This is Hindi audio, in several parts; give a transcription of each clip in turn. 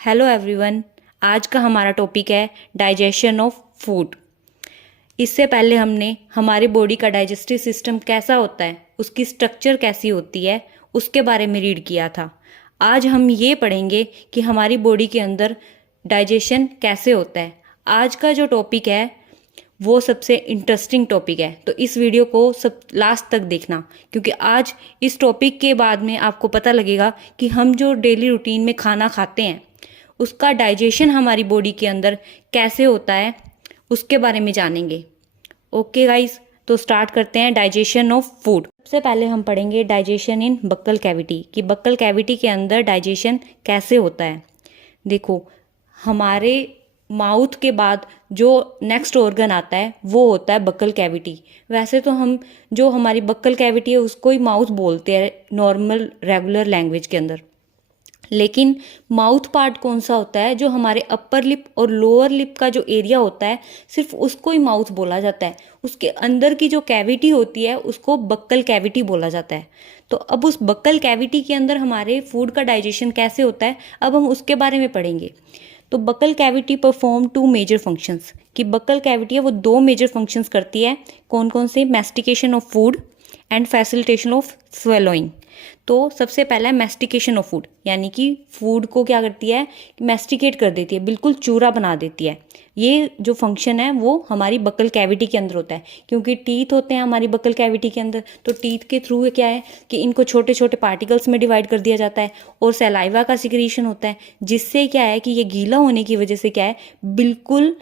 Hello everyone. आज का हमारा टॉपिक है डाइजेशन ऑफ फूड। इससे पहले हमने हमारी बॉडी का डाइजेस्टिव सिस्टम कैसा होता है, उसकी स्ट्रक्चर कैसी होती है, उसके बारे में रीड किया था। आज हम ये पढ़ेंगे कि हमारी बॉडी के अंदर डाइजेशन कैसे होता है। आज का जो टॉपिक है वो सबसे इंटरेस्टिंग टॉपिक है, तो इस वीडियो को सब लास्ट तक देखना, क्योंकि आज इस टॉपिक के बाद में आपको पता लगेगा कि हम जो डेली रूटीन में खाना खाते हैं उसका डाइजेशन हमारी बॉडी के अंदर कैसे होता है, उसके बारे में जानेंगे। ओके गाइस, तो स्टार्ट करते हैं डाइजेशन ऑफ फूड। सबसे पहले हम पढ़ेंगे डाइजेशन इन बक्कल कैविटी, कि बक्कल कैविटी के अंदर डाइजेशन कैसे होता है। देखो, हमारे माउथ के बाद जो नेक्स्ट ऑर्गन आता है वो होता है बक्कल कैविटी। वैसे तो हम जो हमारी बक्कल कैविटी है उसको ही माउथ बोलते हैं नॉर्मल रेगुलर लैंग्वेज के अंदर, लेकिन माउथ पार्ट कौन सा होता है, जो हमारे अपर लिप और लोअर लिप का जो एरिया होता है सिर्फ उसको ही माउथ बोला जाता है। उसके अंदर की जो कैविटी होती है उसको बक्कल कैविटी बोला जाता है। तो अब उस बक्कल कैविटी के अंदर हमारे फूड का डाइजेशन कैसे होता है, अब हम उसके बारे में पढ़ेंगे। तो buccal cavity perform two major functions, कि बक्कल कैविटी है वो दो मेजर फंक्शंस करती है। कौन कौन से? Mastication of food and facilitation of swallowing. तो सबसे पहला है मैस्टिकेशन ऑफ फूड, यानी कि फूड को क्या करती है, मैस्टिकेट कर देती है, बिल्कुल चूरा बना देती है। ये जो फंक्शन है वो हमारी बक्कल कैविटी के अंदर होता है, क्योंकि टीथ होते हैं हमारी बक्कल कैविटी के अंदर। तो टीथ के थ्रू क्या है कि इनको छोटे छोटे पार्टिकल्स में डिवाइड कर दिया जाता है, और सलाइवा का सिक्रीशन होता है, जिससे क्या है कि ये गीला होने की वजह से क्या है, बिल्कुल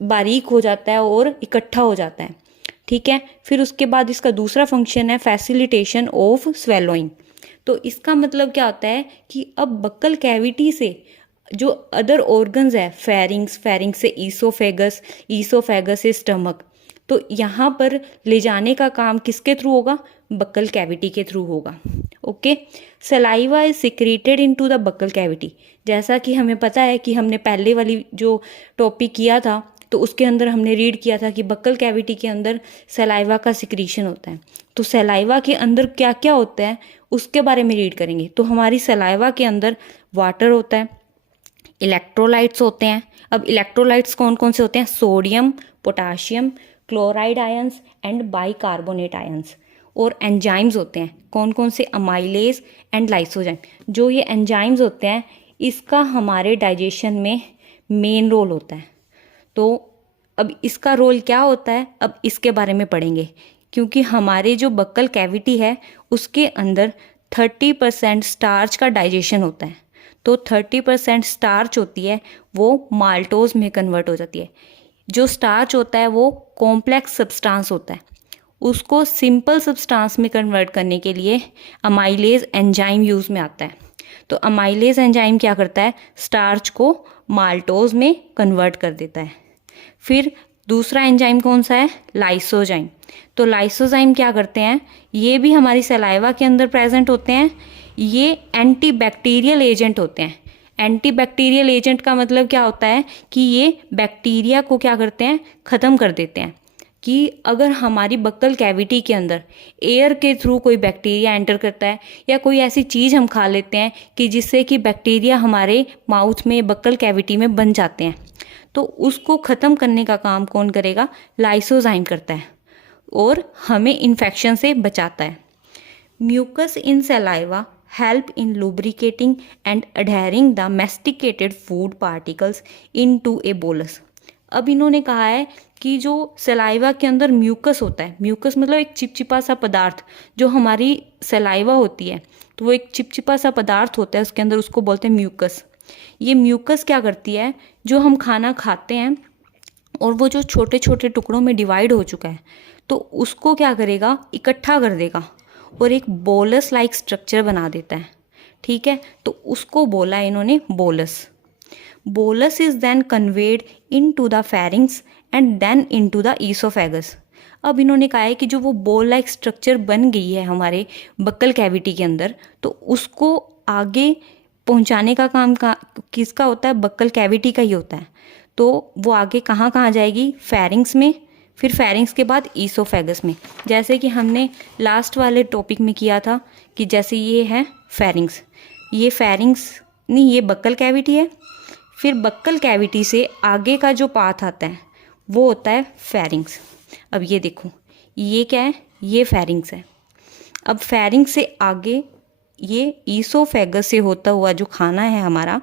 बारीक हो जाता है और इकट्ठा हो जाता है। ठीक है, फिर उसके बाद इसका दूसरा फंक्शन है फैसिलिटेशन ऑफ स्वेलोइंग। तो इसका मतलब क्या होता है कि अब बक्कल कैविटी से जो अदर ऑर्गन्स है, फेरिंग्स से ईसोफेगस, ईसोफेगस से स्टमक, तो यहाँ पर ले जाने का काम किसके थ्रू होगा? बक्कल कैविटी के थ्रू होगा। Okay, saliva is secreted into the buccal cavity. जैसा कि हमें पता है कि हमने पहले वाली जो टॉपिक किया था तो उसके अंदर हमने रीड किया था कि बक्कल कैविटी के अंदर सलाइवा का सिक्रीशन होता है। तो सलाइवा के अंदर क्या क्या होता है उसके बारे में रीड करेंगे। तो हमारी सलाइवा के अंदर वाटर होता है, इलेक्ट्रोलाइट्स होते हैं। अब इलेक्ट्रोलाइट्स कौन कौन से होते हैं? Sodium, potassium, chloride ions and bicarbonate ions. और एंजाइम्स होते हैं, कौन कौन से? Amylase and lysozyme. जो ये एंजाइम्स होते हैं इसका हमारे डाइजेशन में मेन रोल होता है। तो अब इसका रोल क्या होता है, अब इसके बारे में पढ़ेंगे, क्योंकि हमारे जो बक्कल कैविटी है उसके अंदर 30% स्टार्च का डाइजेशन होता है। तो 30% स्टार्च होती है वो माल्टोज में कन्वर्ट हो जाती है। जो स्टार्च होता है वो कॉम्प्लेक्स सब्सटेंस होता है, उसको सिंपल सब्सटेंस में कन्वर्ट करने के लिए अमाइलेज एंजाइम यूज़ में आता है। तो अमाइलेज एंजाइम क्या करता है? स्टार्च को माल्टोज में कन्वर्ट कर देता है। फिर दूसरा एंजाइम कौन सा है? लाइसोजाइम। तो लाइसोजाइम क्या करते हैं? ये भी हमारी सलाइवा के अंदर प्रेजेंट होते हैं। ये एंटीबैक्टीरियल एजेंट होते हैं। एंटीबैक्टीरियल एजेंट का मतलब क्या होता है कि ये बैक्टीरिया को क्या करते हैं? ख़त्म कर देते हैं। कि अगर हमारी बक्कल कैविटी के अंदर एयर के थ्रू कोई बैक्टीरिया एंटर करता है, या कोई ऐसी चीज़ हम खा लेते हैं कि जिससे कि बैक्टीरिया हमारे माउथ में, बक्कल कैविटी में बन जाते हैं, तो उसको ख़त्म करने का काम कौन करेगा? लाइसोजाइम करता है, और हमें इन्फेक्शन से बचाता है। Mucus in saliva help in lubricating and adhering the masticated food particles into a bolus. अब इन्होंने कहा है कि जो सलाइवा के अंदर म्यूकस होता है, म्यूकस मतलब एक चिपचिपा सा पदार्थ, जो हमारी सलाइवा होती है तो वो एक चिपचिपा सा पदार्थ होता है उसके अंदर, उसको बोलते हैं म्यूकस। ये म्यूकस क्या करती है, जो हम खाना खाते हैं और वो जो छोटे छोटे टुकड़ों में डिवाइड हो चुका है तो उसको क्या करेगा? इकट्ठा कर देगा और एक बोलस लाइक स्ट्रक्चर बना देता है। ठीक है, तो उसको बोला इन्होंने bolus. Bolus is then conveyed into the pharynx and then into the oesophagus. अब इन्होंने कहा है कि जो वो बोल लाइक स्ट्रक्चर बन गई है हमारे बक्कल कैविटी के अंदर, तो उसको आगे पहुंचाने का काम किसका होता है? बक्कल कैविटी का ही होता है। तो वो आगे कहाँ कहाँ जाएगी? फेरिंग्स में, फिर फेरिंग्स के बाद ईसोफेगस में। जैसे कि हमने लास्ट वाले टॉपिक में किया था कि जैसे ये है फेरिंग्स, ये फेरिंग्स नहीं, ये बक्कल कैविटी है। फिर बक्कल कैविटी से आगे का जो पाथ आता है वो होता है फेरिंग्स। अब ये देखो, ये क्या है, ये फेरिंग्स है। अब फेरिंग्स से आगे ये ईसोफेगस से होता हुआ जो खाना है हमारा,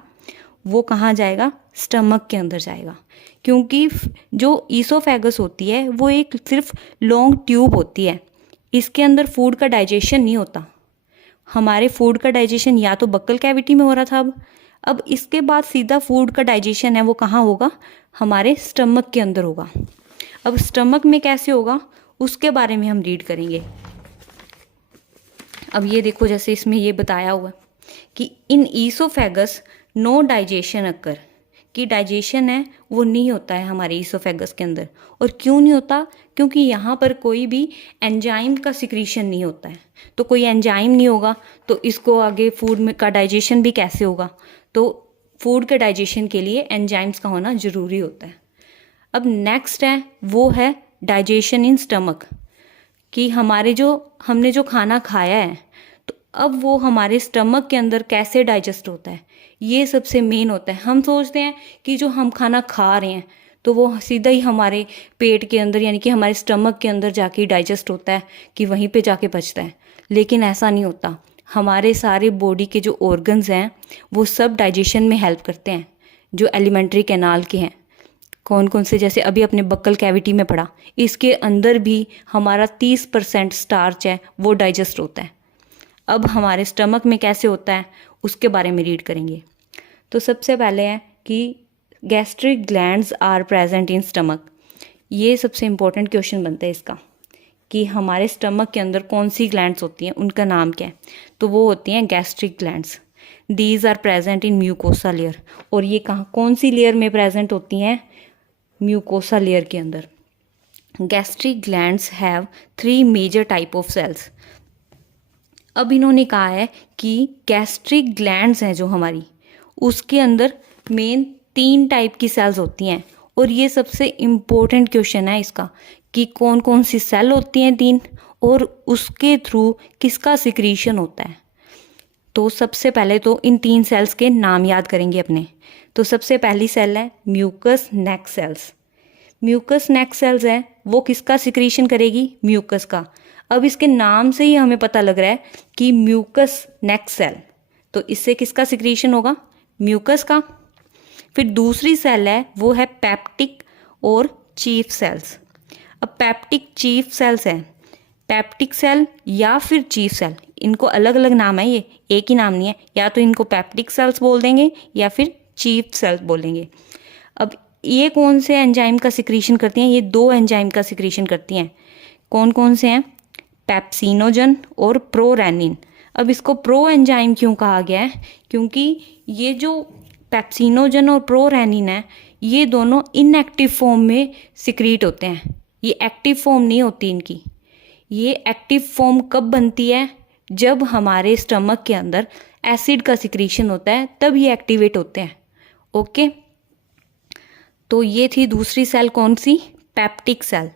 वो कहाँ जाएगा, स्टमक के अंदर जाएगा। क्योंकि जो ईसोफेगस होती है वो एक सिर्फ लॉन्ग ट्यूब होती है, इसके अंदर फूड का डाइजेशन नहीं होता। हमारे फूड का डाइजेशन या तो बक्कल कैविटी में हो रहा था, अब इसके बाद सीधा फूड का डाइजेशन है वो कहाँ होगा, हमारे स्टमक के अंदर होगा। अब स्टमक में कैसे होगा उसके बारे में हम रीड करेंगे। अब ये देखो, जैसे इसमें ये बताया हुआ कि इन ईसोफेगस नो डाइजेशन अकर, कि डाइजेशन है वो नहीं होता है हमारे ईसोफेगस के अंदर। और क्यों नहीं होता, क्योंकि यहाँ पर कोई भी एंजाइम का सिक्रीशन नहीं होता है। तो कोई एंजाइम नहीं होगा तो इसको आगे फूड में का डाइजेशन भी कैसे होगा। तो फूड के डाइजेशन के लिए एंजाइम्स का होना ज़रूरी होता है। अब नेक्स्ट है वो है डाइजेशन इन स्टमक, कि हमारे हमने जो खाना खाया है तो अब वो हमारे स्टमक के अंदर कैसे डाइजेस्ट होता है, ये सबसे मेन होता है। हम सोचते हैं कि जो हम खाना खा रहे हैं तो वो सीधा ही हमारे पेट के अंदर यानी कि हमारे स्टमक के अंदर जाके डाइजेस्ट होता है, कि वहीं पे जाके पचता है, लेकिन ऐसा नहीं होता। हमारे सारे बॉडी के जो ऑर्गन्स हैं वो सब डाइजेशन में हेल्प करते हैं, जो एलिमेंट्री कैनाल के हैं। कौन कौन से, जैसे अभी अपने बक्कल कैविटी में पढ़ा, इसके अंदर भी हमारा 30% स्टार्च है वो डाइजेस्ट होता है। अब हमारे स्टमक में कैसे होता है उसके बारे में रीड करेंगे। तो सबसे पहले है कि gastric glands are present in stomach. ये सबसे इम्पोर्टेंट क्वेश्चन बनता है इसका, कि हमारे स्टमक के अंदर कौन सी ग्लैंड्स होती हैं, उनका नाम क्या है। तो वो होती हैं gastric glands. These are present in mucosa layer. और ये कहाँ, कौन सी लेयर में प्रेजेंट होती हैं, म्यूकोसा लेयर के अंदर। Gastric glands have 3 major type of cells. अब इन्होंने कहा है कि गैस्ट्रिक ग्लैंड्स हैं जो हमारी, उसके अंदर मेन 3 टाइप की सेल्स होती हैं। और ये सबसे इम्पोर्टेंट क्वेश्चन है इसका, कि कौन कौन सी सेल होती हैं 3, और उसके थ्रू किसका सिक्रीशन होता है। तो सबसे पहले तो इन 3 सेल्स के नाम याद करेंगे अपने। तो सबसे पहली सेल है म्यूकस नेक सेल्स। म्यूकस नेक सेल्स है वो किसका सिक्रीशन करेगी, म्यूकस का। अब इसके नाम से ही हमें पता लग रहा है कि म्यूकस नेक सेल, तो इससे किसका सिक्रीशन होगा, म्यूकस का। फिर दूसरी सेल है वो है पेप्टिक और चीफ सेल्स। अब पेप्टिक चीफ सेल्स है, पेप्टिक सेल या फिर चीफ सेल, इनको अलग अलग नाम है, ये एक ही नाम नहीं है। या तो इनको पेप्टिक सेल्स बोल देंगे या फिर चीफ सेल्स बोलेंगे। अब ये कौन से एंजाइम का सिक्रीशन करती हैं, ये 2 एंजाइम का सिक्रीशन करती हैं। कौन कौन से हैं, पेप्सिनोजन और प्रोरेनिन। अब इसको प्रो एंजाइम क्यों कहा गया है, क्योंकि ये जो पेप्सिनोजन और प्रोरेनिन है ये दोनों इनएक्टिव फॉर्म में सिक्रीट होते हैं, ये एक्टिव फॉर्म नहीं होती इनकी। ये एक्टिव फॉर्म कब बनती है, जब हमारे स्टमक के अंदर एसिड का सिक्रीशन होता है, तब ये एक्टिवेट होते हैं। ओके, तो ये थी दूसरी सेल कौन सी, पेप्टिक सेल।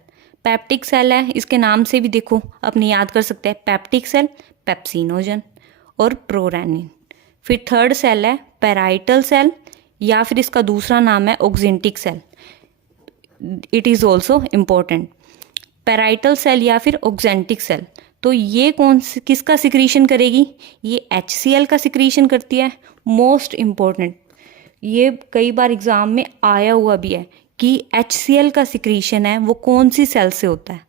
पेप्टिक सेल है, इसके नाम से भी देखो अपने याद कर सकते हैं, पेप्टिक सेल, पेप्सिनोजन और प्रोरेनिन। फिर थर्ड सेल है पैराइटल सेल, या फिर इसका दूसरा नाम है oxyntic cell. It is also important, parietal cell या फिर ऑक्जेंटिक सेल। तो ये किसका सिक्रीशन करेगी, ये HCl का सिक्रीशन करती है। मोस्ट इम्पोर्टेंट, ये कई बार एग्जाम में आया हुआ भी है कि HCl का सिक्रीशन है वो कौन सी सेल से होता है।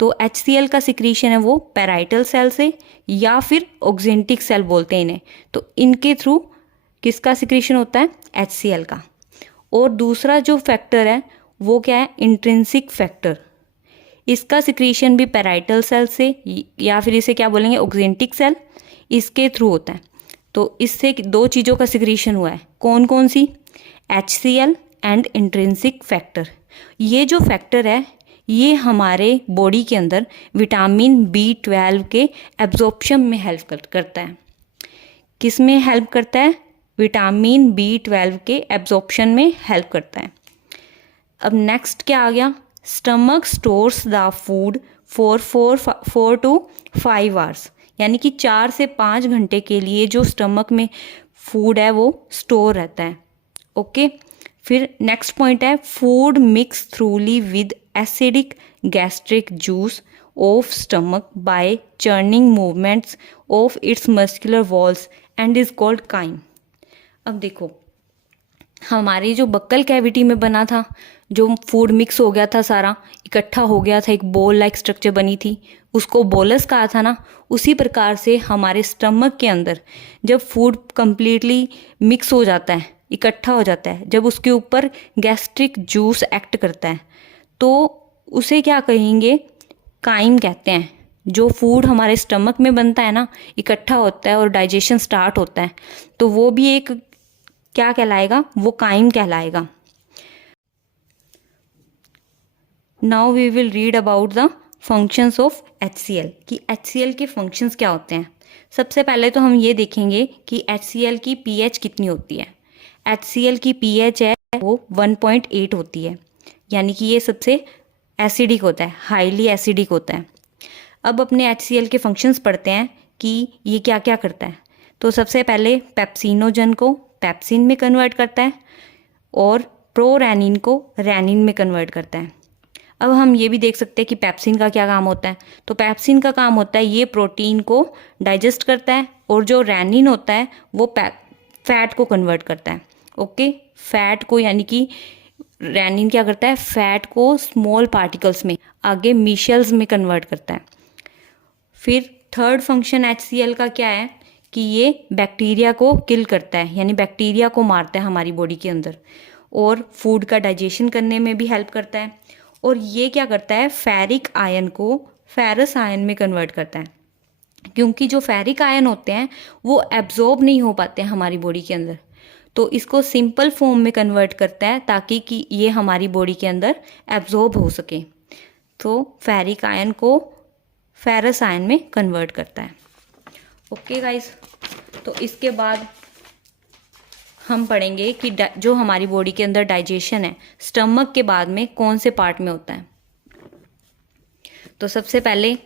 तो HCl का सिक्रीशन है वो पैराइटल सेल से या फिर ऑक्जेंटिक सेल बोलते हैं इन्हें। तो इनके थ्रू किसका सिक्रीशन होता है, HCl का। और दूसरा जो फैक्टर है वो क्या है, इंट्रिंसिक फैक्टर। इसका सिक्रीशन भी पैराइटल सेल से या फिर इसे क्या बोलेंगे, ऑक्जेंटिक सेल, इसके थ्रू होता है। तो इससे 2 चीज़ों का सिक्रीशन हुआ है, कौन कौन सी, HCl एंड इंट्रिंसिक फैक्टर। ये जो फैक्टर है ये हमारे बॉडी के अंदर विटामिन B12 के एब्जॉर्प्शन में हेल्प करता है। किस में हेल्प करता है, विटामिन B12 के एब्जॉर्प्शन में हेल्प करता है। अब नेक्स्ट क्या आ गया, stomach stores the food for 4 to 5 hours, यानी कि 4 से 5 घंटे के लिए जो स्टमक में फूड है वो स्टोर रहता है। ओके, फिर नेक्स्ट पॉइंट है food mix thoroughly with acidic gastric juice of stomach by churning movements of its muscular walls and is called chyme. अब देखो, हमारी जो बक्कल कैविटी में बना था, जो फूड मिक्स हो गया था, सारा इकट्ठा हो गया था, एक बॉल लाइक स्ट्रक्चर बनी थी, उसको बोलस कहा था ना। उसी प्रकार से हमारे स्टमक के अंदर जब फूड कंप्लीटली मिक्स हो जाता है, इकट्ठा हो जाता है, जब उसके ऊपर गैस्ट्रिक जूस एक्ट करता है, तो उसे क्या कहेंगे? काइम कहते हैं। जो फूड हमारे स्टमक में बनता है ना, इकट्ठा होता है और डाइजेशन स्टार्ट होता है, तो वो भी एक क्या कहलाएगा? वो काइम कहलाएगा। Now we will read about the functions of HCl कि HCl के फंक्शंस क्या होते हैं। सबसे पहले तो हम ये देखेंगे कि HCl की pH कितनी होती है। HCl की pH है वो 1.8 होती है, यानी कि ये सबसे एसिडिक होता है, हाईली एसिडिक होता है। अब अपने HCl के फंक्शंस पढ़ते हैं कि ये क्या क्या करता है। तो सबसे पहले पेप्सिनोजन को पेप्सिन में कन्वर्ट करता है और प्रोरैनिन को रैनिन में कन्वर्ट करता है। अब हम ये भी देख सकते हैं कि पेप्सिन का क्या काम होता है। तो पेप्सिन का काम होता है ये प्रोटीन को डाइजेस्ट करता है, और जो रैनिन होता है वो फैट को कन्वर्ट करता है। ओके, फैट को, यानी कि रैनिन क्या करता है? फैट को स्मॉल पार्टिकल्स में, आगे मिशेल्स में कन्वर्ट करता है। फिर थर्ड फंक्शन HCl का क्या है कि ये बैक्टीरिया को किल करता है, यानी बैक्टीरिया को मारता है हमारी बॉडी के अंदर, और फूड का डाइजेशन करने में भी हेल्प करता है। और ये क्या करता है? फेरिक आयन को फेरस आयन में कन्वर्ट करता है, क्योंकि जो फेरिक आयन होते हैं वो एब्जॉर्ब नहीं हो पाते हैं हमारी बॉडी के अंदर, तो इसको सिंपल फॉर्म में कन्वर्ट करता है ताकि कि ये हमारी बॉडी के अंदर एब्जॉर्ब हो सके। तो फेरिक आयन को फेरस आयन में कन्वर्ट करता है। ओके गाइस, तो इसके बाद हम पढ़ेंगे कि जो हमारी बॉडी के अंदर डाइजेशन है, स्टमक के बाद में कौन से पार्ट में होता है। तो सबसे पहले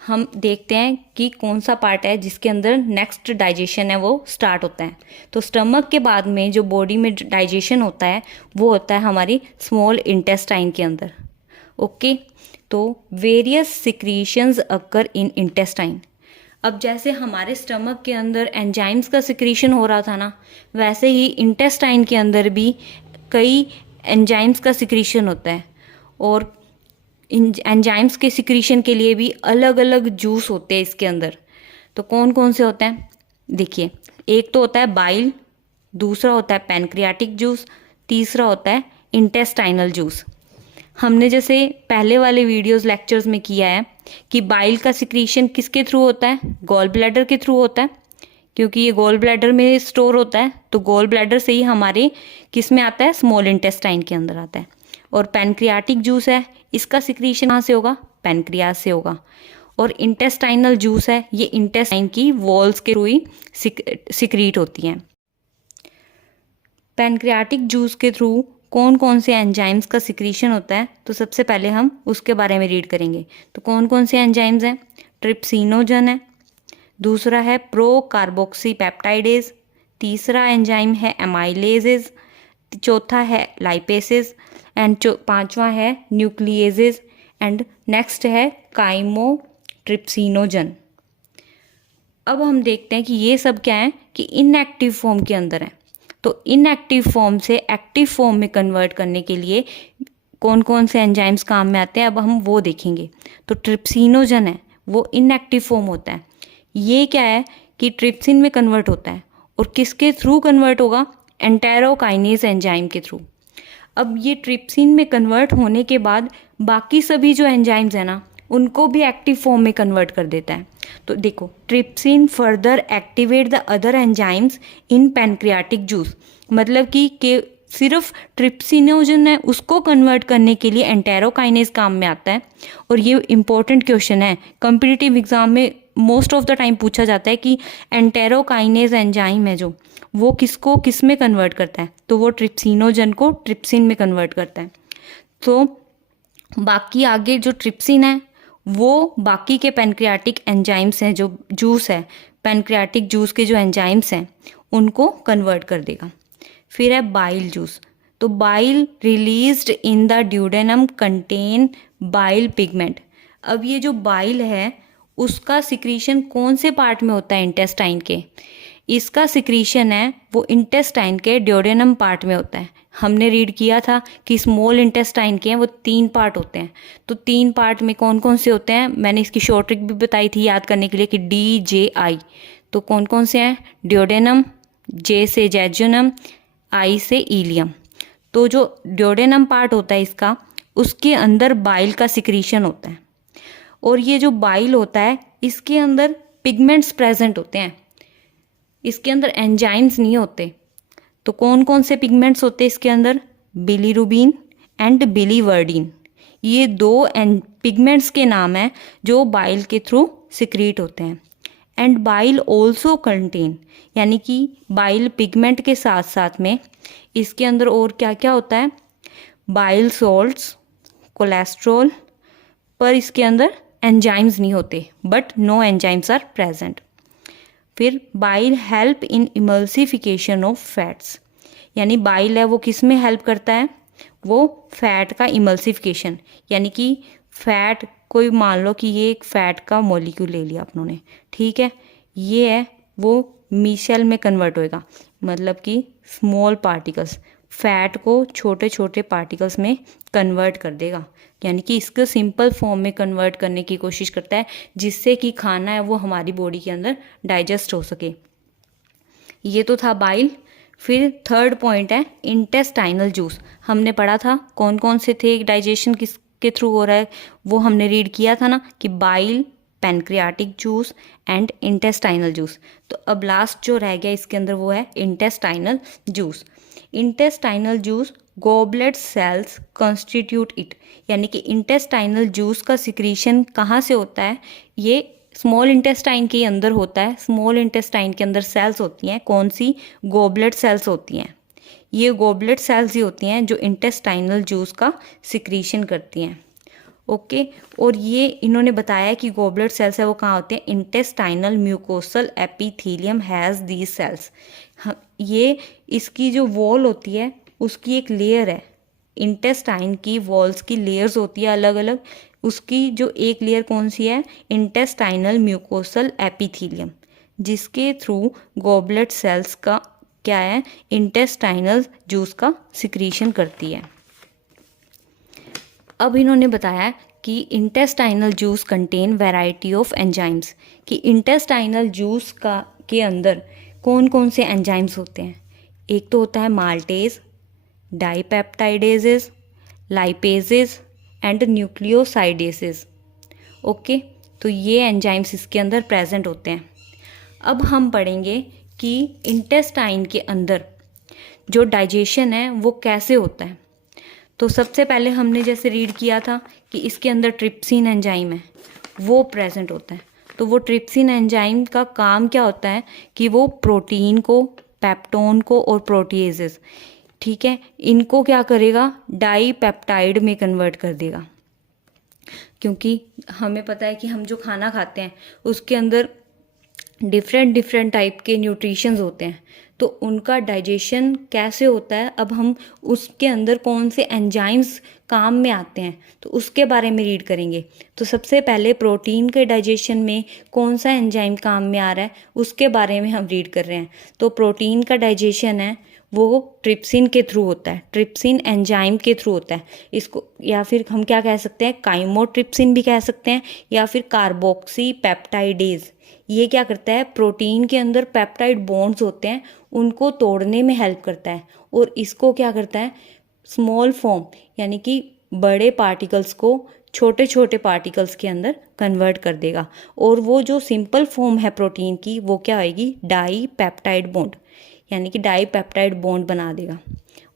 हम देखते हैं कि कौन सा पार्ट है जिसके अंदर नेक्स्ट डाइजेशन है वो स्टार्ट होता है। तो स्टमक के बाद में जो बॉडी में डाइजेशन होता है वो होता है हमारी स्मॉल इंटेस्टाइन के अंदर। ओके, तो वेरियस सिक्रीशंस अकर इन इंटेस्टाइन। अब जैसे हमारे स्टमक के अंदर एंजाइम्स का सिक्रीशन हो रहा था ना, वैसे ही इंटेस्टाइन के अंदर भी कई एंजाइम्स का सिक्रीशन होता है, और इन एंजाइम्स के सिक्रीशन के लिए भी अलग अलग जूस होते हैं इसके अंदर। तो कौन कौन से होते हैं? देखिए, एक तो होता है बाइल, दूसरा होता है पैनक्रियाटिक जूस, तीसरा होता है इंटेस्टाइनल जूस। हमने जैसे पहले वाले वीडियोस लेक्चर्स में किया है कि बाइल का सिक्रीशन किसके थ्रू होता है? गॉल ब्लैडर के थ्रू होता है, क्योंकि ये गॉल ब्लैडर में स्टोर होता है, तो गॉल ब्लैडर से ही हमारे किस में आता है? स्मॉल इंटेस्टाइन के अंदर आता है। और पैनक्रियाटिक जूस है, इसका सिक्रीशन कहाँ से होगा? पैनक्रियास से होगा। और इंटेस्टाइनल जूस है, ये इंटेस्टाइन की वॉल्स के थ्रू ही सिक्रीट होती हैं। पैनक्रियाटिक जूस के थ्रू कौन कौन से एंजाइम्स का सिक्रीशन होता है, तो सबसे पहले हम उसके बारे में रीड करेंगे। तो कौन कौन से एंजाइम्स हैं? ट्रिप्सिनोजन है, दूसरा है प्रो कार्बोक्सी पेप्टाइडेज, तीसरा एंजाइम है एमाइलेजेज, चौथा है लाइपेसेज, एंड पांचवा है न्यूक्लिएजेज, एंड नेक्स्ट है काइमोट्रिप्सिनोजन। अब हम देखते हैं कि ये सब क्या है कि इनएक्टिव फॉर्म के अंदर है। तो इनएक्टिव फॉर्म से एक्टिव फॉर्म में कन्वर्ट करने के लिए कौन कौन से एंजाइम्स काम में आते हैं, अब हम वो देखेंगे। तो ट्रिप्सिनोजन है, वो इनएक्टिव फॉर्म होता है। ये क्या है कि ट्रिप्सिन में कन्वर्ट होता है, और किसके थ्रू कन्वर्ट होगा? एंटेरोकाइनेज एंजाइम के थ्रू। अब ये ट्रिप्सिन में कन्वर्ट होने के बाद बाकी सभी जो एंजाइम्स हैं ना, उनको भी एक्टिव फॉर्म में कन्वर्ट कर देता है। तो देखो, trypsin further activate the other enzymes in pancreatic juice, मतलब कि सिर्फ ट्रिप्सिनोजन है उसको कन्वर्ट करने के लिए एंटेरोकाइनेज काम में आता है। और ये इंपॉर्टेंट क्वेश्चन है, कॉम्पिटिटिव एग्जाम में मोस्ट ऑफ द टाइम पूछा जाता है कि एंटेरोकाइनेज एंजाइम है जो, वो किसको किस में कन्वर्ट करता है? तो वो ट्रिप्सिनोजन को ट्रिप्सिन में कन्वर्ट करता है। तो बाकी आगे जो ट्रिप्सिन है वो बाकी के पैनक्रियाटिक एंजाइम्स हैं, जो जूस है, पैनक्रियाटिक जूस के जो एंजाइम्स हैं उनको कन्वर्ट कर देगा। फिर है बाइल जूस, तो bile released in the duodenum contain bile pigment. अब ये जो बाइल है उसका सिक्रीशन कौन से पार्ट में होता है, इंटेस्टाइन के। इसका सिक्रीशन है वो इंटेस्टाइन के ड्यूडेनम पार्ट में होता है। हमने रीड किया था कि स्मॉल इंटेस्टाइन के हैं वो 3 पार्ट होते हैं, तो 3 पार्ट में कौन कौन से होते हैं, मैंने इसकी शॉर्ट ट्रिक भी बताई थी याद करने के लिए कि DJI। तो कौन कौन से हैं, ड्यूडेनम, J से जेजुनम, I से इलियम। तो जो ड्यूडेनम पार्ट होता है इसका, उसके अंदर बाइल का सिक्रीशन होता है, और ये जो बाइल होता है इसके अंदर पिगमेंट्स प्रेजेंट होते हैं, इसके अंदर एंजाइम्स नहीं होते। तो कौन कौन से पिगमेंट्स होते हैं इसके अंदर, बिलीरुबिन एंड बिलीवर्डिन। ये 2 पिगमेंट्स के नाम हैं जो बाइल के थ्रू सिक्रीट होते हैं। एंड बाइल ऑल्सो कंटेन, यानी कि बाइल पिगमेंट के साथ साथ में इसके अंदर और क्या क्या होता है, बाइल सॉल्ट्स, कोलेस्ट्रॉल, पर इसके अंदर एंजाइम्स नहीं होते, but no enzymes are present. फिर bile help in emulsification of fats, यानी बाइल है वो किस में हेल्प करता है, वो फैट का इमल्सिफिकेशन, यानी कि फैट, कोई मान लो कि ये एक फैट का मॉलिक्यूल ले लिया अपनों ने, ठीक है, ये है वो मीसेल में कन्वर्ट होएगा, मतलब कि स्मॉल पार्टिकल्स, फैट को छोटे छोटे पार्टिकल्स में कन्वर्ट कर देगा, यानी कि इसको सिंपल फॉर्म में कन्वर्ट करने की कोशिश करता है, जिससे कि खाना है वो हमारी बॉडी के अंदर डाइजेस्ट हो सके। ये तो था बाइल। फिर थर्ड पॉइंट है इंटेस्टाइनल जूस। हमने पढ़ा था कौन कौन से थे, डाइजेशन किसके थ्रू हो रहा है, वो हमने रीड किया था ना कि bile, pancreatic juice and intestinal juice. तो अब लास्ट जो रह गया इसके अंदर वो है intestinal juice. Intestinal juice goblet cells constitute it, यानी कि इंटेस्टाइनल जूस का सिक्रीशन कहाँ से होता है, ये स्मॉल इंटेस्टाइन के अंदर होता है। स्मॉल इंटेस्टाइन के अंदर सेल्स होती हैं, कौन सी, गॉबलेट सेल्स होती हैं। ये गॉबलेट सेल्स ही होती हैं जो इंटेस्टाइनल जूस का सिक्रीशन करती हैं। ओके, और ये इन्होंने बताया कि गॉबलेट सेल्स है वो कहाँ होते हैं, intestinal mucosal epithelium has these cells. ये इसकी जो वॉल होती है उसकी एक लेयर है, इंटेस्टाइन की वॉल्स की लेयर्स होती है अलग अलग, उसकी जो एक लेयर कौन सी है, इंटेस्टाइनल म्यूकोसल एपिथेलियम, जिसके थ्रू गॉबलेट सेल्स का क्या है, इंटेस्टाइनल जूस का सिक्रीशन करती है। अब इन्होंने बताया कि intestinal juice contain variety of enzymes, कि इंटेस्टाइनल जूस का के अंदर कौन कौन से एंजाइम्स होते हैं। एक तो होता है माल्टेज, डाइपेप्टाइडेजेस, लाइपेजेस एंड न्यूक्लियोसाइडेसेस। ओके, तो ये एंजाइम्स इसके अंदर प्रेजेंट होते हैं। अब हम पढ़ेंगे कि इंटेस्टाइन के अंदर जो डाइजेशन है वो कैसे होता है। तो सबसे पहले हमने जैसे रीड किया था कि इसके अंदर ट्रिप्सिन एंजाइम है वो प्रेजेंट होता है। तो वो ट्रिप्सिन एंजाइम का काम क्या होता है कि वो प्रोटीन को, पेप्टोन को और प्रोटीएजेस, ठीक है, इनको क्या करेगा, डाईपेप्टाइड में कन्वर्ट कर देगा। क्योंकि हमें पता है कि हम जो खाना खाते हैं उसके अंदर डिफरेंट टाइप के न्यूट्रिशंस होते हैं, तो उनका डाइजेशन कैसे होता है, अब हम उसके अंदर कौन से एंजाइम्स काम में आते हैं तो उसके बारे में रीड करेंगे। तो सबसे पहले प्रोटीन के डाइजेशन में कौन सा एंजाइम काम में आ रहा है उसके बारे में हम रीड कर रहे हैं। तो प्रोटीन का डाइजेशन है वो ट्रिप्सिन के थ्रू होता है, ट्रिप्सिन एंजाइम के थ्रू होता है। इसको या फिर हम क्या कह सकते हैं, काइमोट्रिप्सिन भी कह सकते हैं, या फिर कार्बोक्सी पेप्टाइडेज। ये क्या करता है, प्रोटीन के अंदर पेप्टाइड बॉन्ड्स होते हैं उनको तोड़ने में हेल्प करता है, और इसको क्या करता है, स्मॉल फॉर्म यानी कि बड़े पार्टिकल्स को छोटे छोटे पार्टिकल्स के अंदर कन्वर्ट कर देगा, और वो जो सिंपल फॉर्म है प्रोटीन की वो क्या होएगी, डाई पेप्टाइड बॉन्ड, यानी कि डाई पेप्टाइड बॉन्ड बना देगा।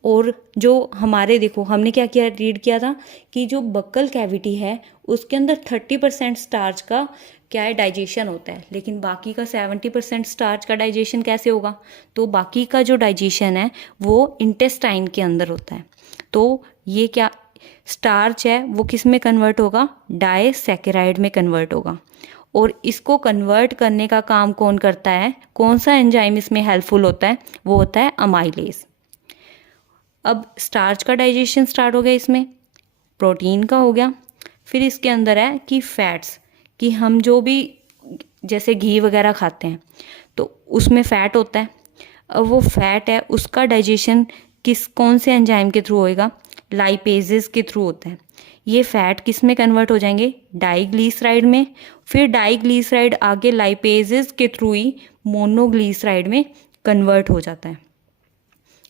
और जो हमारे देखो हमने क्या किया, रीड किया था कि जो बक्कल कैविटी है उसके अंदर 30% स्टार्च का क्या है, डाइजेशन होता है, लेकिन बाकी का 70% स्टार्च का डाइजेशन कैसे होगा। तो बाकी का जो डाइजेशन है वो इंटेस्टाइन के अंदर होता है। तो ये क्या स्टार्च है वो किस में कन्वर्ट होगा, डाईसैकेराइड में कन्वर्ट होगा। और इसको कन्वर्ट करने का काम कौन करता है, कौन सा एंजाइम इसमें हेल्पफुल होता है, वो होता है अमाइलेज। अब स्टार्च का डाइजेशन स्टार्ट हो गया, इसमें प्रोटीन का हो गया। फिर इसके अंदर है कि फैट्स, कि हम जो भी जैसे घी वगैरह खाते हैं तो उसमें फ़ैट होता है। अब वो फैट है उसका डाइजेशन कौन से एंजाइम के थ्रू होएगा, लाइपेजेस के थ्रू होता है। ये फैट किस में कन्वर्ट हो जाएंगे, डाइग्लिसराइड में। फिर डाइग्लिसराइड आगे लाइपेजेस के थ्रू ही मोनोग्लिसराइड में कन्वर्ट हो जाता है।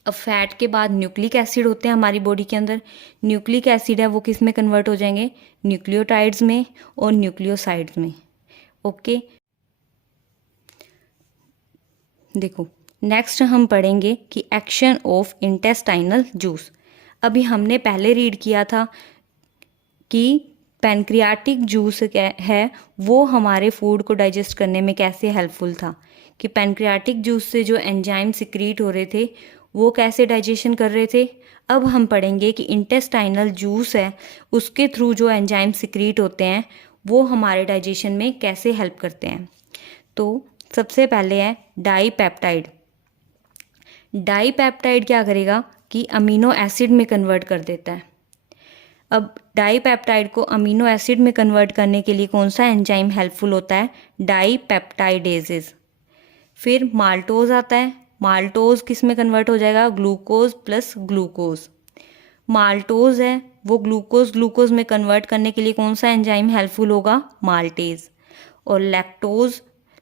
अब फैट के बाद न्यूक्लिक एसिड होते हैं हमारी बॉडी के अंदर। न्यूक्लिक एसिड है वो किस में कन्वर्ट हो जाएंगे, न्यूक्लियोटाइड्स में और न्यूक्लियोसाइड्स में। ओके, देखो नेक्स्ट हम पढ़ेंगे कि एक्शन ऑफ इंटेस्टाइनल जूस। अभी हमने पहले रीड किया था कि पैनक्रियाटिक जूस है वो हमारे फूड को डाइजेस्ट करने में कैसे हेल्पफुल था, कि पैनक्रियाटिक जूस से जो एंजाइम सिक्रीट हो रहे थे वो कैसे डाइजेशन कर रहे थे। अब हम पढ़ेंगे कि इंटेस्टाइनल जूस है उसके थ्रू जो एंजाइम सिक्रीट होते हैं वो हमारे डाइजेशन में कैसे हेल्प करते हैं। तो सबसे पहले है डाईपेप्टाइड। डाईपेप्टाइड क्या करेगा कि अमीनो एसिड में कन्वर्ट कर देता है। अब डाईपेप्टाइड को अमीनो एसिड में कन्वर्ट करने के लिए कौन सा एंजाइम हेल्पफुल होता है, डाईपेप्टाइडेजेस। फिर माल्टोज आता है। माल्टोज किस में कन्वर्ट हो जाएगा, ग्लूकोज प्लस ग्लूकोज। माल्टोज है वो ग्लूकोज में कन्वर्ट करने के लिए कौन सा एंजाइम हेल्पफुल होगा, माल्टेज। और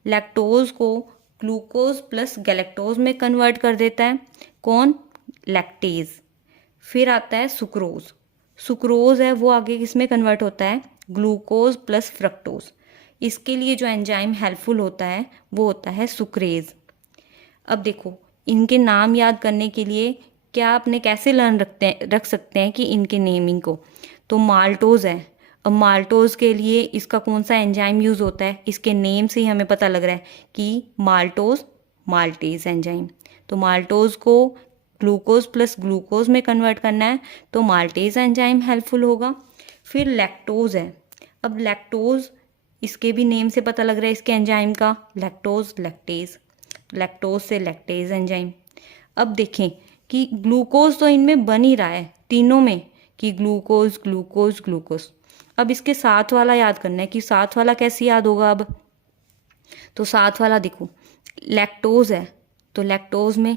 लैक्टोज को ग्लूकोज प्लस गैलेक्टोज में कन्वर्ट कर देता है कौन, लैक्टेज। फिर आता है सुक्रोज। सुक्रोज है वो आगे किस में कन्वर्ट होता है, ग्लूकोज प्लस फ्रक्टोज। इसके लिए जो एंजाइम हेल्पफुल होता है वो होता है सुक्रेज। अब देखो इनके नाम याद करने के लिए क्या आपने कैसे रख सकते हैं कि इनके नेमिंग को, तो माल्टोज है। अब माल्टोज के लिए इसका कौन सा एंजाइम यूज़ होता है, इसके नेम से ही हमें पता लग रहा है कि माल्टोज माल्टेज एंजाइम। तो माल्टोज को ग्लूकोज प्लस ग्लूकोज में कन्वर्ट करना है तो माल्टेज एंजाइम हेल्पफुल होगा। फिर लैक्टोज है। अब लैक्टोज इसके भी नेम से पता लग रहा है इसके एंजाइम का, लैक्टोज लैक्टेज, लैक्टोज से लैक्टेज एंजाइम। अब देखें कि ग्लूकोज तो इनमें बन ही रहा है तीनों में, कि ग्लूकोज ग्लूकोज ग्लूकोज। अब इसके साथ वाला याद करना है कि साथ वाला कैसे याद होगा। अब तो साथ वाला देखो लैक्टोज है तो लैक्टोज में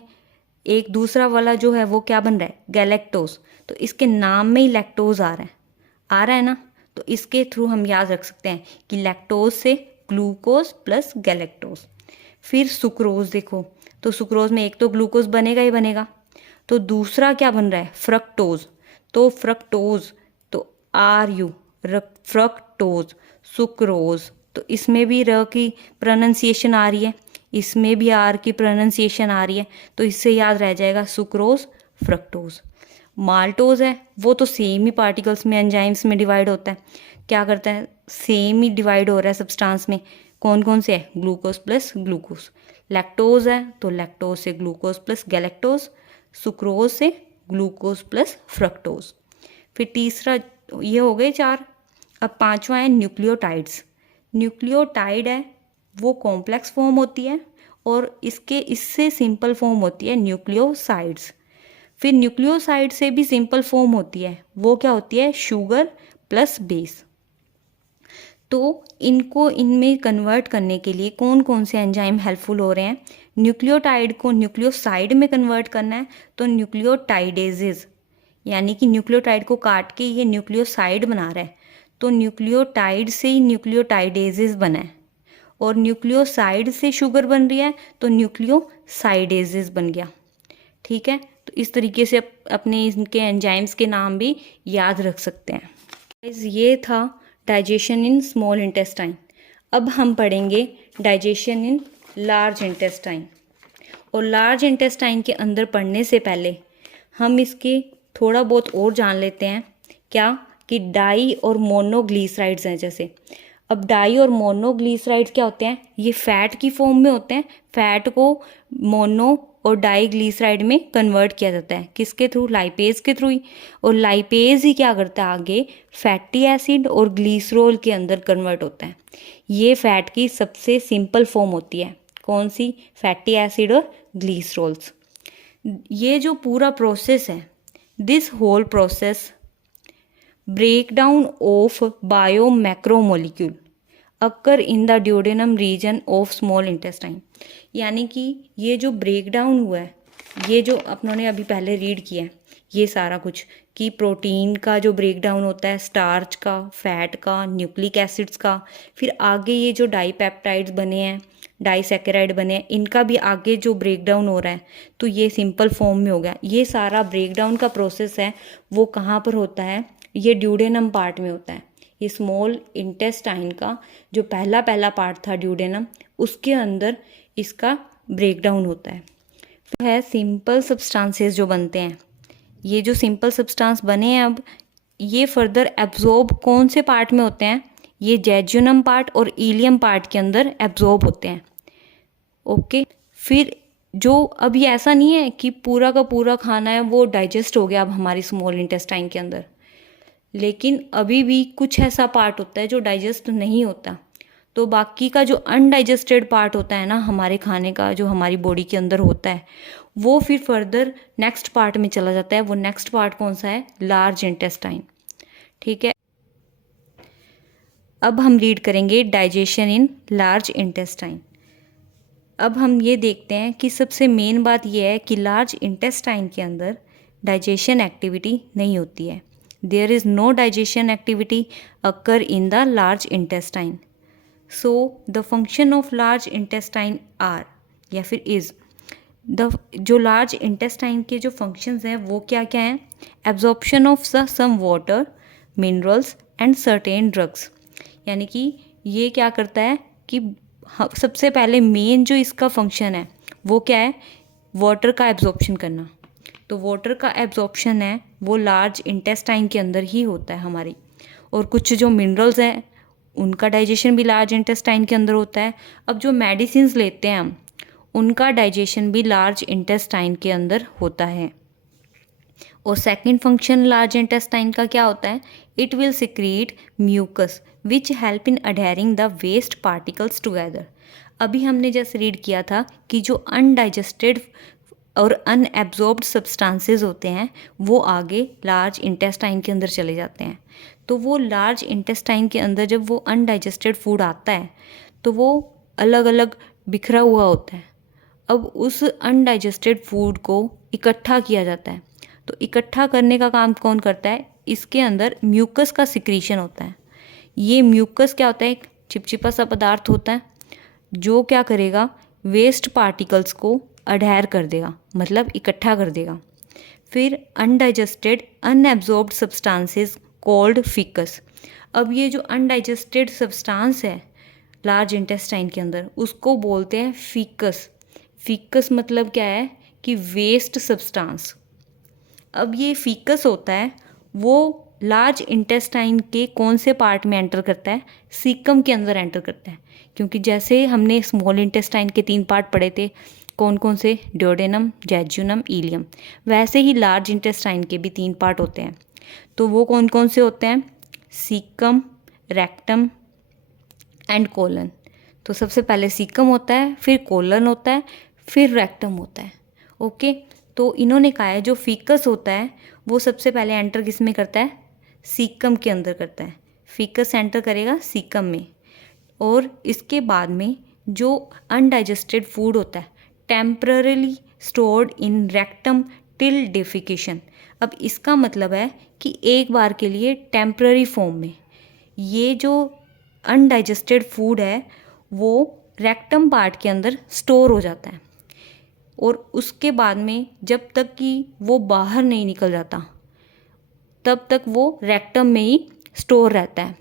एक दूसरा वाला जो है वो क्या बन रहा है, गैलेक्टोज। तो इसके नाम में ही लैक्टोज आ रहा है ना, तो इसके थ्रू हम याद रख सकते हैं कि लैक्टोज से ग्लूकोज प्लस गैलेक्टोज। फिर सुक्रोज देखो, तो सुक्रोज में एक तो ग्लूकोज बनेगा ही बनेगा, तो दूसरा क्या बन रहा है, फ्रक्टोज। तो फ्रक्टोज तो फ्रक्टोज सुक्रोज। तो इसमें भी र की प्रोनाउंसिएशन आ रही है, इसमें भी आर की प्रोनाउंसिएशन आ रही है, तो इससे याद रह जाएगा सुक्रोज फ्रक्टोज। माल्टोज है वो तो सेम ही पार्टिकल्स में एंजाइम्स में डिवाइड होता है, क्या करता है, सेम ही डिवाइड हो रहा है सब्सटेंस में। कौन कौन से है, ग्लूकोज प्लस ग्लूकोज। लैक्टोज है तो लैक्टोज से ग्लूकोज प्लस गैलेक्टोज, सुक्रोज से ग्लूकोज प्लस फ्रक्टोज। फिर तीसरा ये हो गए 4। अब 5वां है न्यूक्लियोटाइड्स। न्यूक्लियोटाइड है वो कॉम्प्लेक्स फॉर्म होती है और इससे सिंपल फॉर्म होती है न्यूक्लियोसाइड्स। फिर न्यूक्लियोसाइड से भी सिंपल फॉर्म होती है, वो क्या होती है, शुगर प्लस बेस। तो इनको इनमें कन्वर्ट करने के लिए कौन कौन से एंजाइम हेल्पफुल हो रहे हैं, न्यूक्लियोटाइड को न्यूक्लियोसाइड में कन्वर्ट करना है तो न्यूक्लियोटाइडेजेस, यानी कि न्यूक्लियोटाइड को काट के ये न्यूक्लियोसाइड बना रहा है तो न्यूक्लियोटाइड से ही न्यूक्लियोटाइडेजेस बना है, और न्यूक्लियोसाइड से शुगर बन रही है तो न्यूक्लियोसाइडेजेस बन गया। ठीक है, तो इस तरीके से अपने इनके एंजाइम्स के नाम भी याद रख सकते हैं। ये था डाइजेशन इन स्मॉल इंटेस्टाइन। अब हम पढ़ेंगे डाइजेशन इन लार्ज इंटेस्टाइन। और लार्ज इंटेस्टाइन के अंदर पढ़ने से पहले हम इसके थोड़ा बहुत और जान लेते हैं, क्या कि डाई और मोनोग्लिसराइड्स हैं जैसे। अब डाई और मोनोग्लिसराइड्स क्या होते हैं, ये फैट की फॉर्म में होते हैं। फैट को मोनो और डाईग्लिसराइड में कन्वर्ट किया जाता है। किसके थ्रू? लाइपेज के थ्रू ही। और लाइपेज ही क्या करता है आगे? फैटी एसिड और ग्लीसरोल के अंदर कन्वर्ट होता है। ये फैट की सबसे सिंपल फॉर्म होती है। कौन सी? फैटी एसिड और ग्लीसरोल्स। ये जो पूरा प्रोसेस है, this whole process breakdown of biomacromolecule occur in the duodenum region of small intestine। यानी कि ये जो ब्रेकडाउन हुआ है, ये जो अपनों ने अभी पहले रीड किया है, ये सारा कुछ कि प्रोटीन का जो ब्रेकडाउन होता है, स्टार्च का, फैट का, न्यूक्लिक एसिड्स का, फिर आगे ये जो डाईपेप्टाइड्स बने हैं, डाईसैकेराइड बने हैं, इनका भी आगे जो ब्रेकडाउन हो रहा है, तो ये सिंपल फॉर्म में हो गया। ये सारा ब्रेकडाउन का प्रोसेस है वो कहाँ पर होता है? ये ड्यूडेनम पार्ट में होता है। ये स्मॉल इंटेस्टाइन का जो पहला पार्ट था ड्यूडेनम, उसके अंदर इसका ब्रेकडाउन होता है। फिर है सिंपल सब्सटेंसेस जो बनते हैं। ये जो सिंपल सब्सटेंस बने हैं अब ये फर्दर एब्जॉर्ब कौन से पार्ट में होते हैं? ये जेजुनम पार्ट और इलियम पार्ट के अंदर एब्जॉर्ब होते हैं। ओके, फिर जो अब ये ऐसा नहीं है कि पूरा का पूरा खाना है वो डाइजेस्ट हो गया अब हमारी स्मॉल इंटेस्टाइन के अंदर, लेकिन अभी भी कुछ ऐसा पार्ट होता है जो डाइजेस्ट नहीं होता। तो बाकी का जो अनडाइजेस्टेड पार्ट होता है ना हमारे खाने का, जो हमारी बॉडी के अंदर होता है, वो फिर फर्दर नेक्स्ट पार्ट में चला जाता है। वो नेक्स्ट पार्ट कौन सा है? Large intestine. ठीक है, अब हम रीड करेंगे डाइजेशन इन लार्ज इंटेस्टाइन। अब हम ये देखते हैं कि सबसे मेन बात यह है कि लार्ज इंटेस्टाइन के अंदर डाइजेशन एक्टिविटी नहीं होती है। There is no digestion activity occur in the large intestine. So the function of large intestine are या फिर is जो large intestine के जो functions हैं वो क्या क्या हैं? Absorption of some water, minerals and certain drugs। यानी कि ये क्या करता है कि सबसे पहले मेन जो इसका फंक्शन है वो क्या है? वाटर का एब्जॉर्प्शन करना। तो वाटर का एब्जॉर्प्शन है वो लार्ज इंटेस्टाइन के अंदर ही होता है हमारी। और कुछ जो मिनरल्स हैं उनका डाइजेशन भी लार्ज इंटेस्टाइन के अंदर होता है। अब जो मेडिसिन्स लेते हैं हम, उनका डाइजेशन भी लार्ज इंटेस्टाइन के अंदर होता है। और सेकंड फंक्शन लार्ज इंटेस्टाइन का क्या होता है? It will secrete mucus which help in adhering the waste particles together. अभी हमने जैसे रीड किया था कि जो अनडाइजेस्टेड और अनएब्जॉर्ब्ड सब्सटेंसेस होते हैं वो आगे लार्ज इंटेस्टाइन के अंदर चले जाते हैं। तो वो लार्ज इंटेस्टाइन के अंदर जब वो अनडाइजेस्टेड फूड आता है तो वो अलग अलग बिखरा हुआ होता है। अब उस अनडाइजेस्टेड फूड को इकट्ठा किया जाता है। तो इकट्ठा करने का काम कौन करता है? इसके अंदर म्यूकस का सिक्रीशन होता है। ये म्यूकस क्या होता है? एक चिपचिपा सा पदार्थ होता है जो क्या करेगा? वेस्ट पार्टिकल्स को अडहेर कर देगा, मतलब इकट्ठा कर देगा। फिर undigested unabsorbed substances called faeces. अब ये जो अनडाइजेस्टेड सब्सटेंस है लार्ज इंटेस्टाइन के अंदर उसको बोलते हैं फीकस। फीकस मतलब क्या है? कि वेस्ट सब्सटेंस। अब ये फीकस होता है वो लार्ज इंटेस्टाइन के कौन से पार्ट में एंटर करता है? सीकम के अंदर एंटर करता है। क्योंकि जैसे हमने स्मॉल इंटेस्टाइन के 3 पार्ट पढ़े थे, कौन कौन से? Duodenum, jejunum, ileum. वैसे ही लार्ज इंटेस्टाइन के भी 3 पार्ट होते हैं। तो वो कौन कौन से होते हैं? Caecum, rectum and colon. तो सबसे पहले सीकम होता है, फिर कोलन होता है, फिर रेक्टम होता है। ओके, तो इन्होंने कहा है जो फीकस होता है वो सबसे पहले एंटर किस में करता है? सीकम के अंदर करता है। फीकस एंटर करेगा सीकम में। और इसके बाद में जो अनडाइजेस्टेड फूड होता है temporarily stored in rectum till defecation. अब इसका मतलब है कि एक बार के लिए टेम्पररी फॉर्म में ये जो अनडाइजेस्टेड फूड है वो रेक्टम पार्ट के अंदर स्टोर हो जाता है। और उसके बाद में जब तक कि वो बाहर नहीं निकल जाता तब तक वो रेक्टम में ही स्टोर रहता है।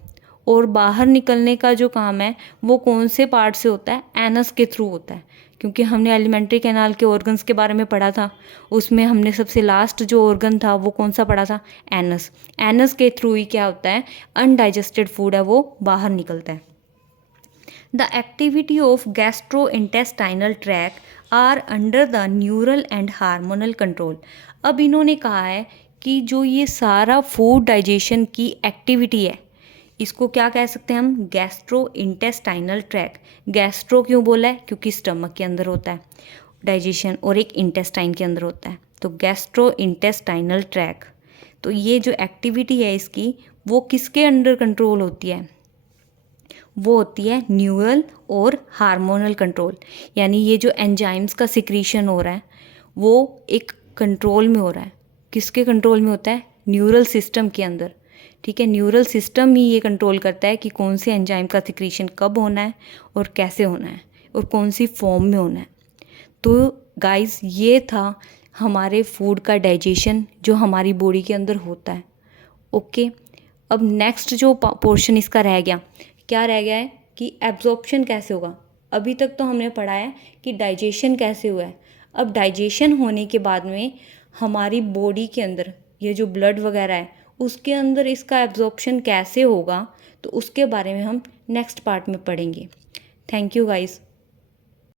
और बाहर निकलने का जो काम है वो कौन से पार्ट से होता है? एनस के थ्रू होता है। क्योंकि हमने एलिमेंट्री कैनाल के ऑर्गन्स के बारे में पढ़ा था, उसमें हमने सबसे लास्ट जो ऑर्गन था वो कौन सा पढ़ा था? एनस। एनस के थ्रू ही क्या होता है? अनडाइजेस्टेड फूड है वो बाहर निकलता है। The activity of gastrointestinal tract are under the neural and hormonal control. अब इन्होंने कहा है कि जो ये सारा फूड डाइजेशन की एक्टिविटी है, इसको क्या कह सकते हैं हम, गैस्ट्रो इंटेस्टाइनल ट्रैक। गैस्ट्रो क्यों बोला है, क्योंकि स्टमक के अंदर होता है डाइजेशन और एक इंटेस्टाइन के अंदर होता है, तो गैस्ट्रो इंटेस्टाइनल ट्रैक। तो ये जो एक्टिविटी है इसकी, वो किसके अंडर कंट्रोल होती है, वो होती है न्यूरल और हार्मोनल कंट्रोल। यानी ये जो एंजाइम्स का सिक्रीशन हो रहा है वो एक कंट्रोल में हो रहा है। किसके कंट्रोल में होता है, न्यूरल सिस्टम के अंदर। ठीक है, न्यूरल सिस्टम ही ये कंट्रोल करता है कि कौन से एंजाइम का सिक्रीशन कब होना है और कैसे होना है और कौन सी फॉर्म में होना है। तो गाइस, ये था हमारे फूड का डाइजेशन जो हमारी बॉडी के अंदर होता है। ओके, अब नेक्स्ट जो पोर्शन इसका रह गया, क्या रह गया है कि एब्जॉर्प्शन कैसे होगा। अभी तक तो हमने पढ़ा है कि डाइजेशन कैसे हुआ है। अब डाइजेशन होने के बाद में हमारी बॉडी के अंदर ये जो ब्लड वगैरह है उसके अंदर इसका एब्जॉर्प्शन कैसे होगा, तो उसके बारे में हम नेक्स्ट पार्ट में पढ़ेंगे। Thank you guys.